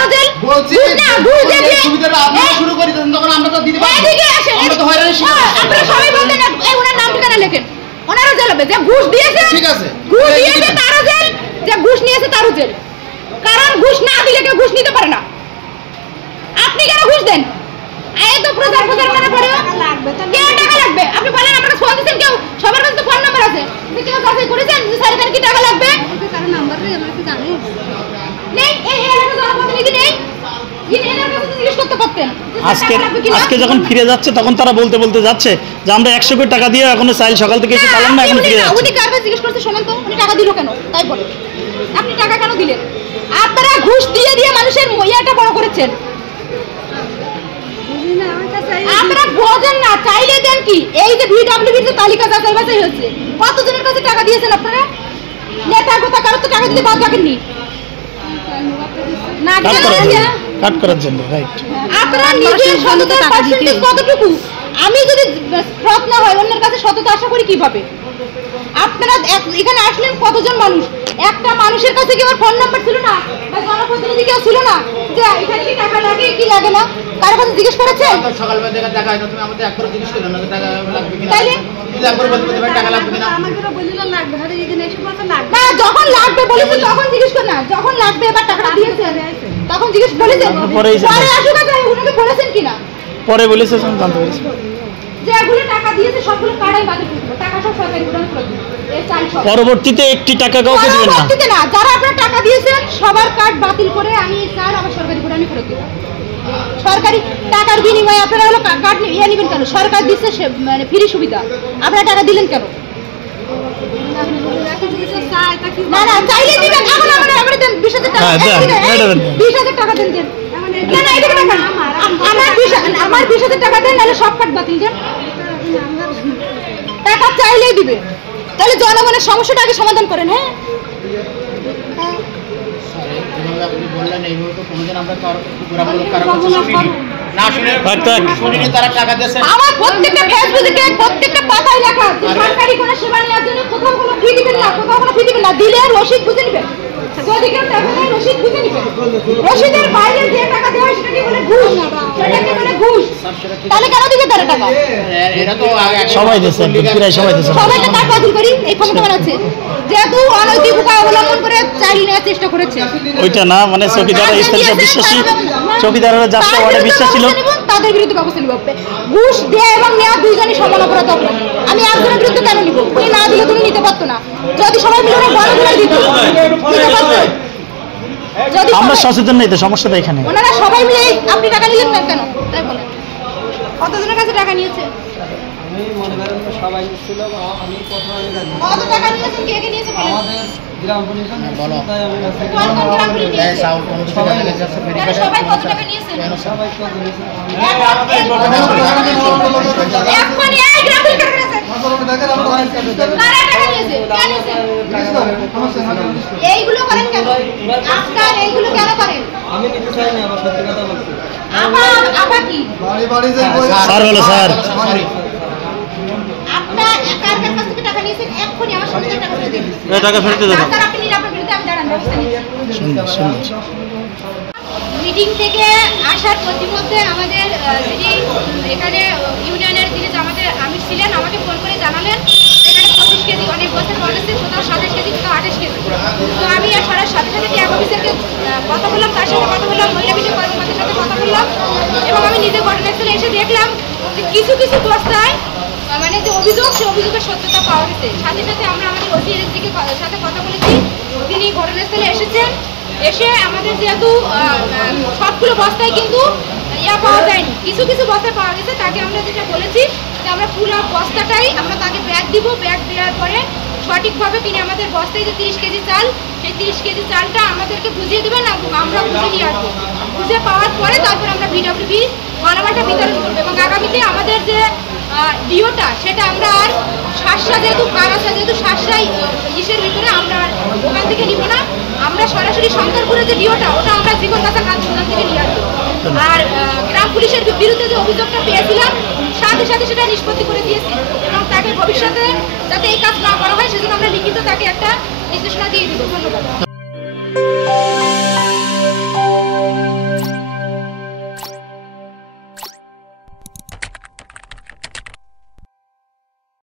তারও জেল বলছি না ঘুষ দিয়ে সুবিধাটা আপনারা শুরু করে দেন তখন আমরা তো দিতে পারবো এদিকে আসেন আমরা তো হয়রানি শিকার আপনারা সবাই বলতেন এই ওনার নাম ঠিকানা লেখেন ওনারও জেল হবে যে ঘুষ দিয়েছে ঠিক আছে ঘুষ দিয়েছে তারও জেল যে ঘুষ নিয়েছে তারও জেল কারণ ঘুষ না দিলে কেউ ঘুষ নিতে পারে না আপনি কেন ঘুষ দেন এই তো প্রচার মানে করে কে টাকা লাগবে আপনি বলেন আপনাকে ফোন দিচ্ছেন কেউ সবার কাছে তো ফোন নাম্বার আছে কেউ কাছে করেছেন যে স্যার এখানে কি টাকা লাগবে কারো নাম্বার নেই আমরা কি জানি নেই এই এলাকার জনপ্রতিনিধি নেই আজকে যখন ফিরে যাচ্ছে তখন তারা বলতে যাচ্ছে যে আমরা 100 কোটি টাকা দিয়ে এখন সাইল সকাল থেকে এসে পালাম না এখন ফিরে যাচ্ছে উনি কার কাছে জিজ্ঞেস করতে শোনেন তো উনি টাকা দিল কেন তাই বলে আপনি টাকা কেন দিলেন আপনারা ঘুষ দিয়ে দিয়ে মানুষের মইয়াটা বড় করেছেন আপনারা বোঝেন না চাইলে দেন কি এই যে ভিডব্লিউবির যে তালিকা যাচাই বাছাই হচ্ছে কতজনের কাছে টাকা দিয়েছেন আপনারা নেতা কথা কারো তো টাকা দিতে বাদ রাখেননি না কাট করার জন্য রাইট আপনারা নিজের সততা পার্সেন্টেজ কতটুকু আমি যদি সৎ না হয় অন্যের কাছে সততা আশা করি কিভাবে আপনারা এখানে আসলেন কতজন মানুষ একটা মানুষের কাছে কি আমার ফোন নাম্বার ছিল না বা জনপ্রতিনিধি কেউ ছিল না যে এখানে কি টাকা লাগে কি লাগে না কারো কাছে জিজ্ঞেস করেছেন সকালবেলা দেখা টাকা হয় না তুমি আমাদের একবার জিজ্ঞেস করো না টাকা লাগবে কিনা তাইলে কি লাগবে বলতে ভাই টাকা লাগবে কিনা আমাকে বলিল লাগবে হয়তো এখানে এসে কথা লাগবে না যখন লাগবে বলেছি তখন জিজ্ঞেস কর না যখন লাগবে এবার টাকাটা দিয়েছে তখন জিজ্ঞেস বলেছেন পরে আসুক তাই উনাকে বলেছেন কিনা পরে বলেছে জানতে পেরেছি যে এগুলো টাকা দিয়েছে সবগুলো কারাই বাতিল করবে টাকা সব সরকারি গুদামে ফেলে দিবে এই চাই সব পরবর্তীতে একটি টাকা কাউকে দিবেন না পরবর্তীতে না যারা আপনারা টাকা দিয়েছেন সবার কার্ড বাতিল করে আমি স্যার আমার সরকারি গুদামে ফেলে দেব সরকারি টাকার বিনিময়ে আপনারা হলো কার্ড নিয়ে নেবেন কেন সরকার দিচ্ছে মানে ফ্রি সুবিধা আপনারা টাকা দিলেন কেন না না চাইলে দিবেন এখন আমরা দেন 20000 টাকা 20000 টাকা দেন না না এটা টাকা আমার 20000 টাকা দেন নাহলে সব কার্ড বাতিল দেন টাকা চাইলেই দিবে তাহলে জনগণের সমস্যাটা আগে সমাধান করেন হ্যাঁ আপনি বললেন এইভাবে তো কোনোদিন আমরা না শুনে তারা টাকা দিয়েছে আমার প্রত্যেকটা ফেসবুকে প্রত্যেকটা পাতায় লেখা সরকারি কোনো সেবা নেওয়ার জন্য কোথাও কোনো ফি দিবেন না কোথাও কোনো ফি দিবেন না দিলে রসিদ বুঝে নেবেন যদি কেউ টাকা দেয় রসিদ বুঝে নেবেন রসিদের বাইরে যে টাকা দেওয়া হয় সেটাকে বলে ঘুষ সেটাকে বলে ঘুষ তাহলে কেন দিবে তারা টাকা এটা তো সবাই দিয়েছে প্রায় সবাই দিয়েছে সবাইকে টাকা বাতিল করি এই ক্ষমতা বানাচ্ছে যেহেতু অনৈতিক উপায় অবলম্বন করে চাইলে নেওয়ার চেষ্টা করেছে ওইটা না মানে চৌকিদার স্থানীয় বিশ্বাসী চৌকিদারের যাত্রা ওয়ার্ডে বিশ্বাস ছিল তাদের বিরুদ্ধে ব্যবস্থা নিব ঘুষ দেয়া এবং নেওয়া দুইজনই সমান অপরাধ অপরাধ আমি একজনের বিরুদ্ধে কেন নিব উনি না দিলে তুমি নিতে পারতো না যদি সবাই মিলে বড় করে দিত যদি আমরা সচেতন নেই তো সমস্যাটা এখানে ওনারা সবাই মিলে আপনি টাকা নিলেন না কেন তাই বলেন কতজনের কাছে টাকা নিয়েছে আমি মনে করেন সবাই ছিল আমি প্রথমে আমি জানি কত টাকা নিয়েছেন কে কে নিয়েছে বলেন আমাদের গ্রাম পরিষদ বলো তাই আমি আছে কোন কোন গ্রাম পুলিশ নিয়েছে সাউন্ড কোন টাকা লেগেছে সবাই কত টাকা নিয়েছেন সবাই তো দিয়েছে এখন এই গ্রাম পুলিশ কারা আছে কারা টাকা নিয়েছে কে নিয়েছে এইগুলো করেন কেন আপনার এইগুলো কেন করেন আমি নিতে চাই না আবার সত্যি কথা বলছি আবার কি স্যার বলো স্যার আপনার কার কাছ থেকে টাকা নিয়েছেন এক্ষুনি আমার সামনে টাকা ফেরত দিন এই টাকা ফেরত দাও স্যার আপনি নিলে আপনার বিরুদ্ধে আমি দাঁড়ান ব্যবস্থা নিচ্ছি সুন্দর সুন্দর মিটিং থেকে আসার প্রতিমধ্যে আমাদের যিনি এখানে ইউনিয়নের যিনি আমাদের আমির ছিলেন আমাকে ফোন করে জানালেন এখানে 25 কেজি অনেক বছর পর হচ্ছে কোথাও 27 কেজি কোথাও 28 কেজি তো আমি আর সারার সাথে সাথে ট্যাগ অফিসারকে কথা বললাম তার সাথে কথা বললাম মহিলা বিষয় কর্মকর্তার সাথে কথা বললাম এবং আমি নিজে ঘটনাস্থলে এসে দেখলাম যে কিছু কিছু বস্তায় মানে যে অভিযোগ সেই অভিযোগের সত্যতা পাওয়া গেছে সাথে সাথে আমরা আমাদের ওসি এসডিকে সাথে কথা বলেছি তিনি ঘটনাস্থলে এসেছেন এসে আমাদের যেহেতু সবগুলো বস্তায় কিন্তু পাওয়া যায়নি কিছু কিছু বস্তা পাওয়া গেছে তাকে আমরা যেটা বলেছি যে আমরা পুরো বস্তাটাই আমরা তাকে ব্যাগ দিব ব্যাগ দেওয়ার পরে সঠিকভাবে তিনি আমাদের বস্তায় যে 30 কেজি চাল সেই 30 কেজি চালটা আমাদেরকে বুঝিয়ে দেবেন আমরা বুঝে নিয়ে আসবো বুঝে পাওয়ার পরে তারপর আমরা ভিডব্লিউবি মালামালটা বিতরণ করবো এবং আগামীতে আমাদের যে ডিওটা সেটা আমরা আর শাসা যেহেতু কারাসা যেহেতু শাসাই ইসের ভিতরে আমরা ওখান থেকে নিব না আমরা সরাসরি শঙ্করপুরের যে ডিওটা ওটা আমরা জীবনদাতা কাজ ওখান থেকে নিয়ে আসবো আর গ্রাম পুলিশের বিরুদ্ধে যে অভিযোগটা পেয়েছিলাম সাথে সাথে সেটা নিষ্পত্তি করে দিয়েছি এবং তাকে ভবিষ্যতে যাতে এই কাজ না করা হয় সেজন্য আমরা লিখিত তাকে একটা নির্দেশনা দিয়ে দিব ধন্যবাদ।